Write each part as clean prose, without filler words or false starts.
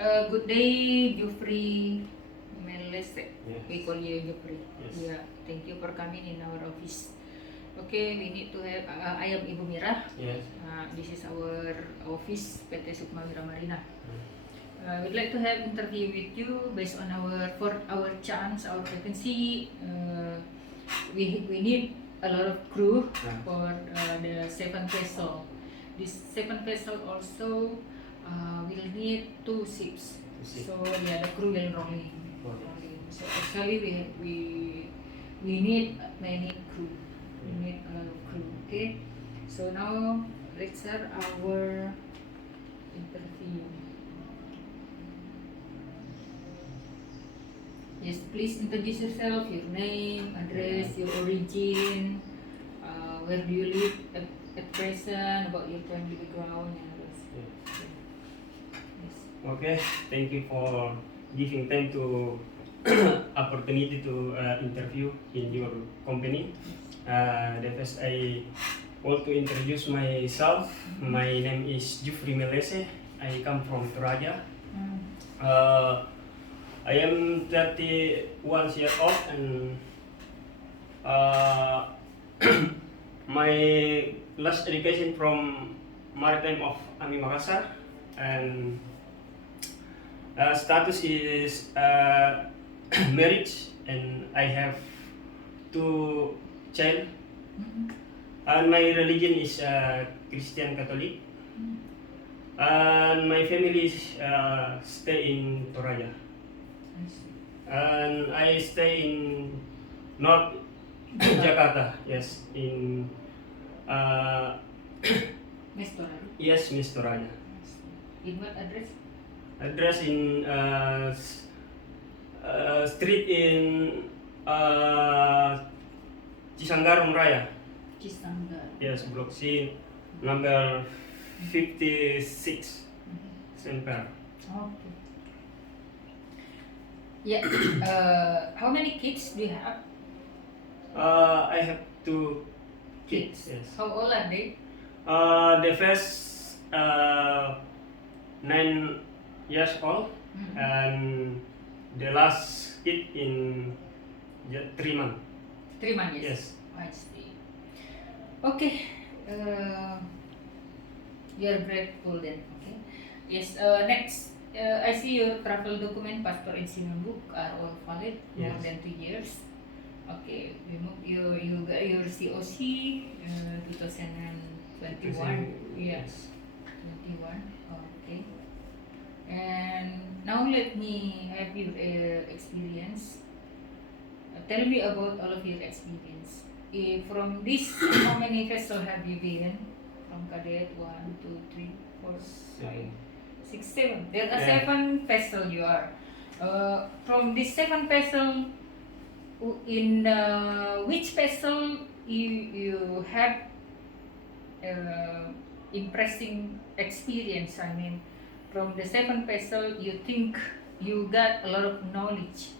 Good day, Jufri Melese. Yes. We call you Jufri. Yes. Yeah, thank you for coming in our office. Okay, we need to have. I am Ibu Mira. Yes. This is our office, PT Sukma Mira Marina. We'd like to have interview with you based on our chance, our vacancy. We need a lot of crew for the 7 vessel. This 7 vessel also will need 2 ships. So yeah, the crew will rolling. So actually we need many crew. We need a lot of crew. Okay. So now let's start our interview. Yes, please introduce yourself, your name, address, your origin, where do you live at present, about your family background, and others. Yes. Okay, thank you for giving time to opportunity to interview in your company. The first I want to introduce myself. My name is Jufri Melese. I come from Toraja. I am 31 years old and my last education from Maritime of Ami Makassar, and status is marriage, and I have 2 child, and my religion is Christian Catholic, and my family is stay in Toraja. And I stay in North Jakarta. Yes, in Miss Toraja. yes, Miss Toraja. In what address? Address in street in Cisanggarung Raya. Cisanggar. Yes, block C, number 56, Seafarer. Okay. Yeah. How many kids do you have? I have 2 kids. Yes. How old are they? The first 9 years old, and the last kid in 3 months. 3 months. Yes. I see. Okay. We are grateful then. Okay. Yes. Next. I see your travel document, passport and SIM book are all valid, more Yes. than 2 years. Okay, you got your COC 2021. Yes, 21. Okay. And now let me have your experience. Tell me about all of your experience. From this, how many vessels have you been? From cadet 1, 2, 3, 4, 5. 6, 7. There are 7 vessels you are. From this 7 vessel, in which vessel you have impressing experience? I mean, from the 7 vessel, you think you got a lot of knowledge.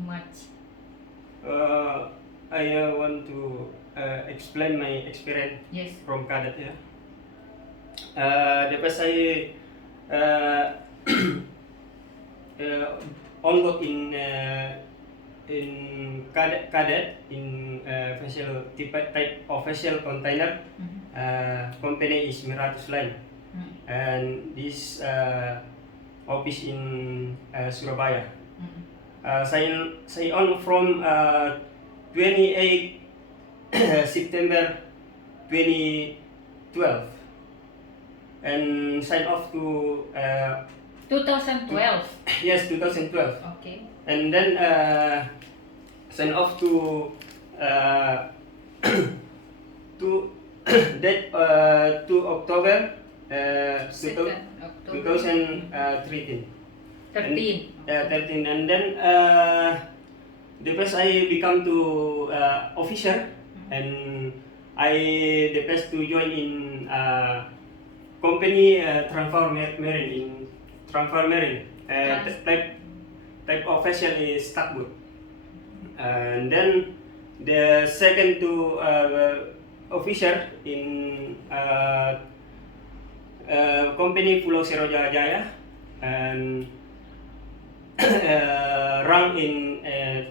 Much. I want to explain my experience. Yes. From cadet. Yeah. The first I on board in cadet in vessel type of vessel container. Company is Miratus Line, and this office in Surabaya. Saya on from 28 September 2012. And sign off to 2012. yes, 2012. Okay. And then sign off to to date 2 October 2013. 13. 13, and then the first I become to officer, and I the first to join in company transfer marine type of vessel is tugboat, and then the second to officer in company Pulau Seroja Jaya, and rank in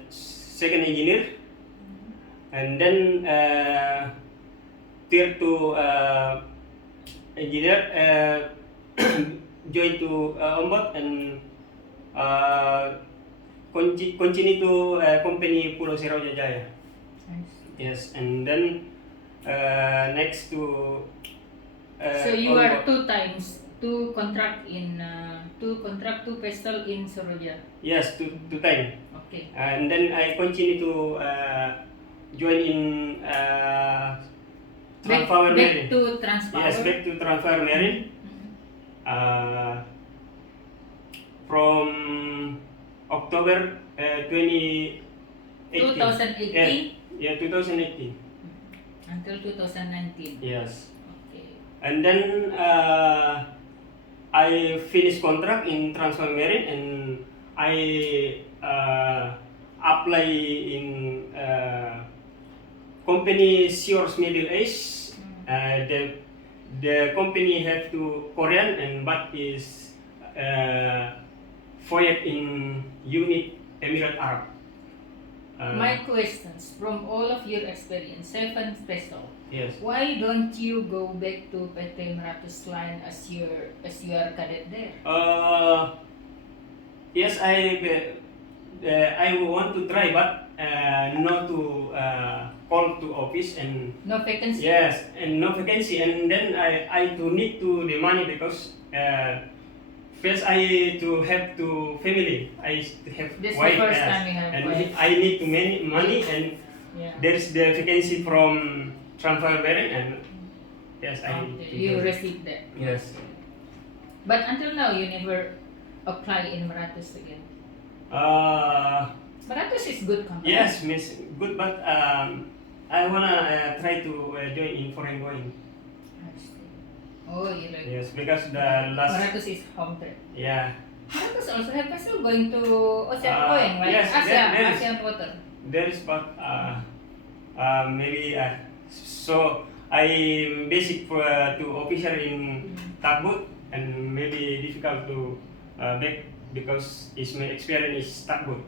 second engineer, and then tier 2 engineer, join to onboard and continue to company Pulau Serau Jaya. Nice. Yes, and then next to So you are onboard. two vessel in Soroja. Yes, two time. Okay. And then I continue to join in Transpower Marine. Back to Transpower. Yes, back to Transpower Marine. From October 2018. 2018 Yeah, 2018. until 2019. Yes. Okay. And then I finished contract in Transpower Marine, and I apply in company Seafarers Middle East. The company have to Korean and but is voyage in unit Emirate Arab. My questions from all of your experience, 7 vessel. Yes. Why don't you go back to PT Meratus Line as you are cadet there? Yes, I want to try, but not to call to office and No vacancy. yes, and no vacancy, and then I to need to the money because first I to have to family. I have This is wife, the first yes, time you have and wife. I need to money, and Yeah. there is the vacancy from transfer parent, and yes, I need Okay. to You do. received that. Yes. But until now, you never apply in Meratus again. Meratus is good company. Yes, miss good, but I wanna try to join in foreign going. I see. Oh, you like Yes, because the last Meratus is home trade. yeah, Meratus also have vessel going to ocean going, right? yes, Asia, there is. Asian water. there is, but maybe so I basic to officer in tugboat, and maybe difficult to back because it's my experience is tugboat.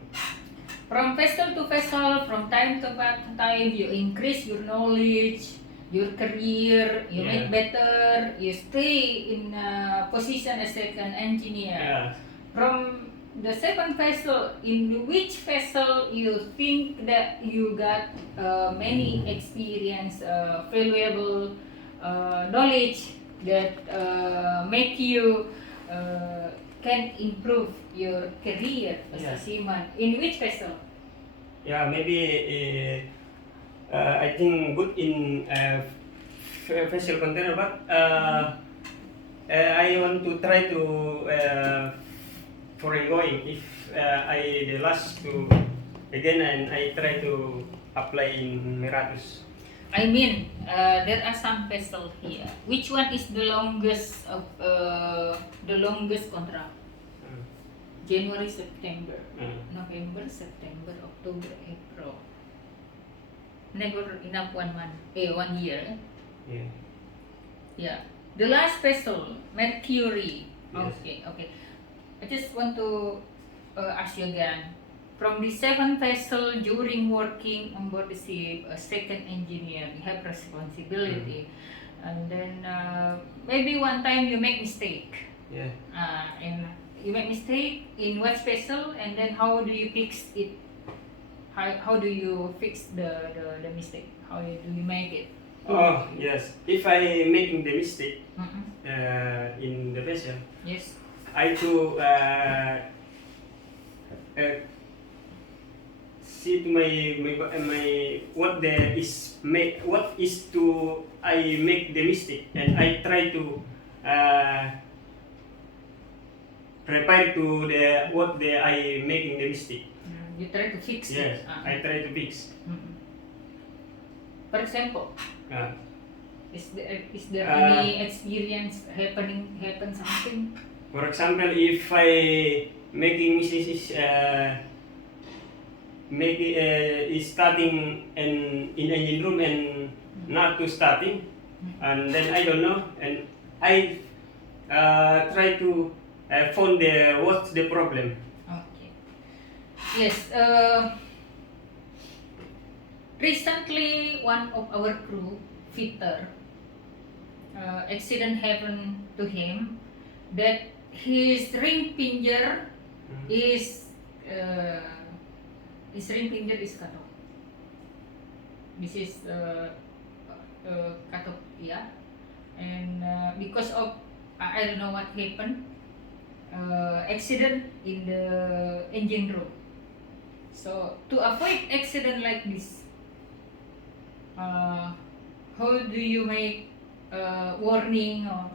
From vessel to vessel, from time to time, you increase your knowledge, your career, you Yeah. make better, you stay in a position as second engineer. Yeah. From the 7 vessel, in which vessel you think that you got many experience, valuable knowledge that make you can improve your career as a Yeah. seaman? In which vessel? Yeah, maybe I think good in vessel container, but I want to try to foreign going. If I the last to again, and I try to apply in Meratus. I mean, there are some vessels here. Which one is the longest contract? January, September, November, September, October, April. Never enough 1 month. 1 year. Yeah. Yeah. The last vessel, Mercury. Yes. Okay. I just want to ask you again. From the 7 vessel, during working on board the ship, a second engineer, you have responsibility. And then maybe one time you make mistake. Yeah. And you make mistake in what vessel, and then how do you fix it? How do you fix the mistake? How do you make it? Oh yes. If I making the mistake in the vessel, Yes. I to see to my what the is make what is to I make the mistake, and I try to prepare to the what the I making the mistake. You try to fix Yes, it. I try to fix. For example, is there any experience happen something? For example, if I making mistake is is starting in engine room and not to starting, and then I don't know, and I try to found what's the problem. Okay. Yes. Recently, one of our crew, fitter, accident happened to him that his ring finger is cut off. This is cut off, yeah, and because of I don't know what happened, accident in the engine room. So to avoid accident like this, how do you make warning or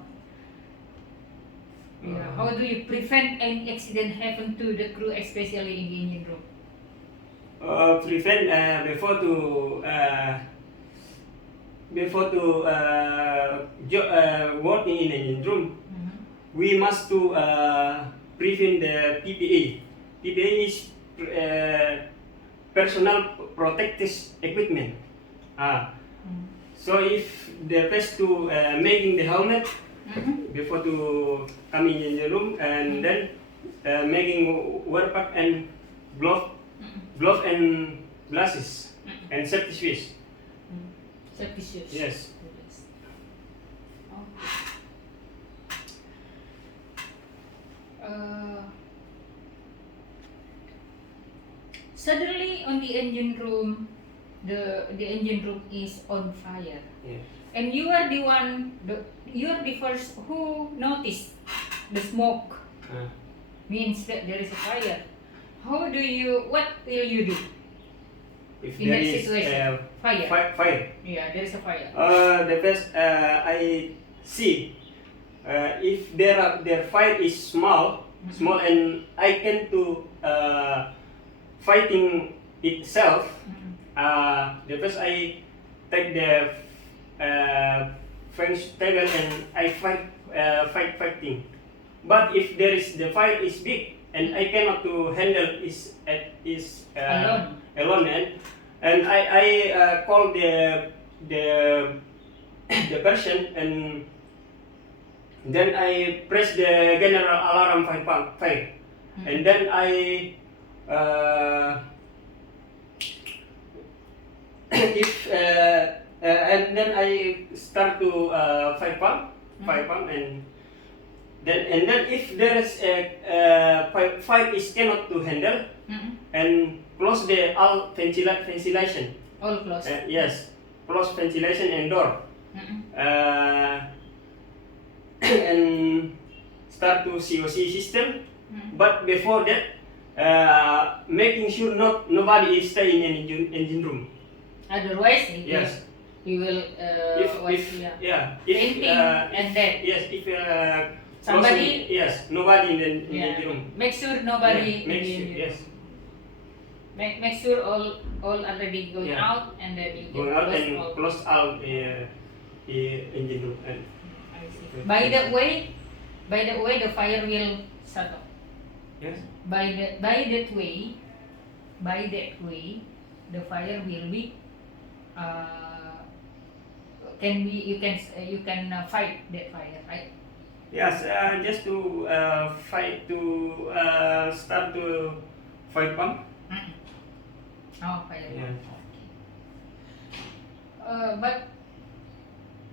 how do you prevent any accident happen to the crew, especially in the engine room? Prevent before to working in an engine room, we must to prevent the PPA. PPA is personal protective equipment. So if the first to making the helmet before to come in the room, and then making wear pack and glove and glasses and safety shoes. Safety shoes. Yes. Suddenly on the engine room, the engine room is on fire. Yes. And you are the one, you are the first who noticed the smoke. Means that there is a fire. What will you do If in there that is situation? Fire. fire. Yeah, there is a fire. The first I see if their fire is small, and I can to fighting itself. The first I take the French table and I fighting. But if the fire is big and I cannot to handle alone, and I call the the person, and then I press the general alarm fire, and then I and then I start to fire pump, and then if there is a fire is cannot to handle, and close the all ventilation. All closed. Yes, close ventilation and door. And start to COC system. But before that, making sure nobody is staying in engine room. Otherwise, Yes. he will If painting and that. yes, if Somebody. yes, nobody in the engine room. Make sure nobody. Make sure, yes. Make sure all already going out, and then you Going can out close and all. close out the engine room. And I see. By that way, the fire will shut off. yes. By that way, the fire will be. You can fight that fire, right? Yes, just to fight to start to fire pump. Oh, fire. Yeah. But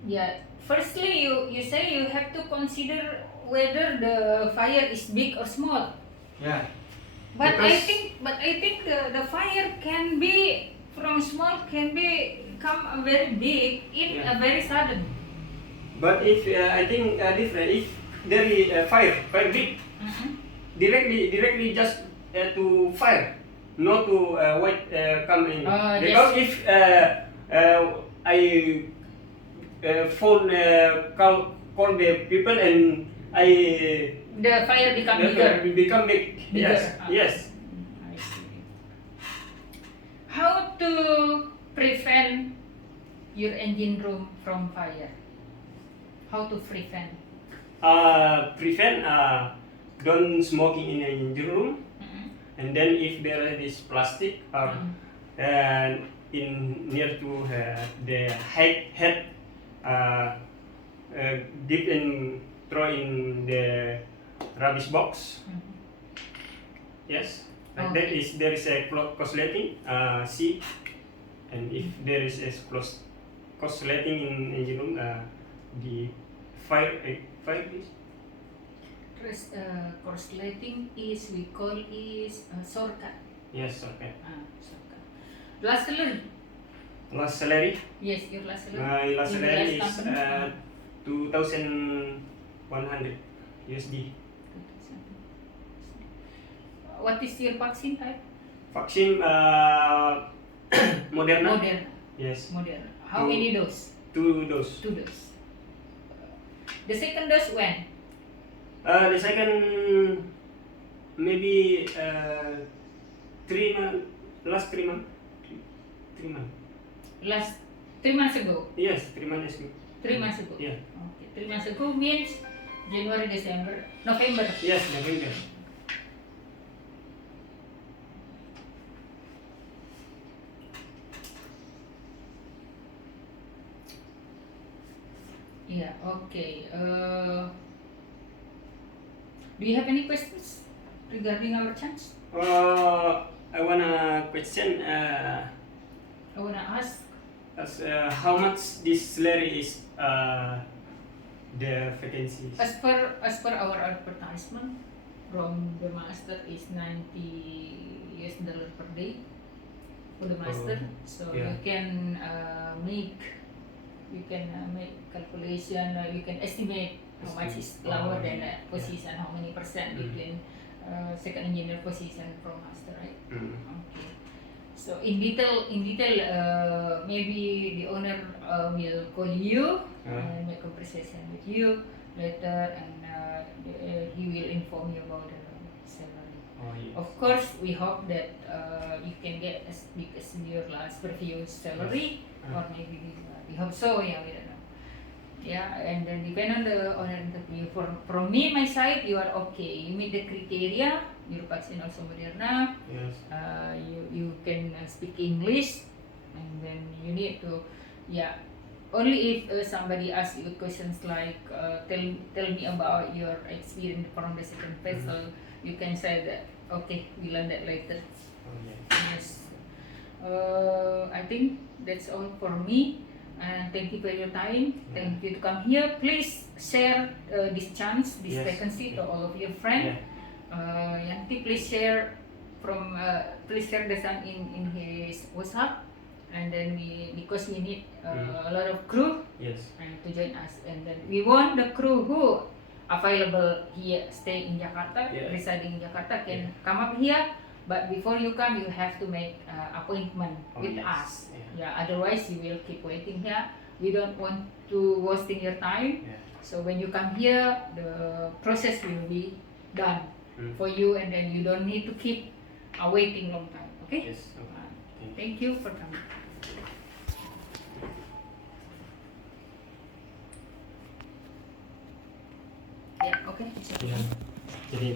yeah, firstly you say you have to consider whether the fire is big or small. Yeah. But I think the fire can be from small can become very big in a very sudden. But if I think different, if there is fire big, directly just to fire, not to wait come in. Because yes. if I phone call the people and The fire become bigger. become big. Bigger. Yes, yes. I see. How to prevent your engine room from fire? How to prevent? Prevent don't smoking in an engine room, and then if there is plastic or in near to the head, dip and throw in the rubbish box. Yes, like that Okay. is there is a cosleting seat, and if there is a cosleting in engine room, the fire is Corsleting is we call is sorka. yes, okay. Sorka. Last salary? Last salary, Yes, your last salary. my last In the salary last is company? 2,100 USD. What is your vaccine type? Vaksin Moderna. Moderna. Yes, Moderna. How Two. many dose? 2 dose. 2 dose. The second dose when? The second maybe 3 months. Last 3 months. 3 months. Last 3 months ago. Yes, 3 months ago. 3 months ago. Yeah. Okay. 3 months ago means January, December, November. Yes, November. Yeah. Okay. Do you have any questions regarding our chance? I wanna question I wanna ask. how much this salary is the vacancies. As per our advertisement from the master is $90 per day for the master. So yeah. you can make calculation. You can estimate how much is lower than that position. How many percent between second engineer position from master, right? Okay. So in detail, maybe the owner will call you and make a conversation with you later, and he will inform you about the salary. Yes. Of course, we hope that you can get as big as your last previous salary, or maybe we hope so. Yeah, we don't know. Yeah, and then depend on the owner interview. From me, my side, you are okay. You meet the criteria. Your vaccine also Moderna. Yes. You can speak English, and then you need to, yeah. Only if somebody asks you questions like tell me about your experience from the second vessel, you can say that okay, we learn that later. Yes. I think that's all for me. And thank you for your time. Thank you to come here. Please share this chance, this vacancy to all of your friends. Yanti, please share please share the song in his WhatsApp, and then because we need a lot of crew to join us, and then we want the crew who available here, stay in Jakarta, residing in Jakarta, can come up here. But before you come, you have to make appointment with us. Yeah, otherwise you will keep waiting here. We don't want to wasting your time. So when you come here, the process will be done for you, and then you don't need to keep waiting long time. Okay? Yes. Thank you for coming. Yeah. Okay. Jadi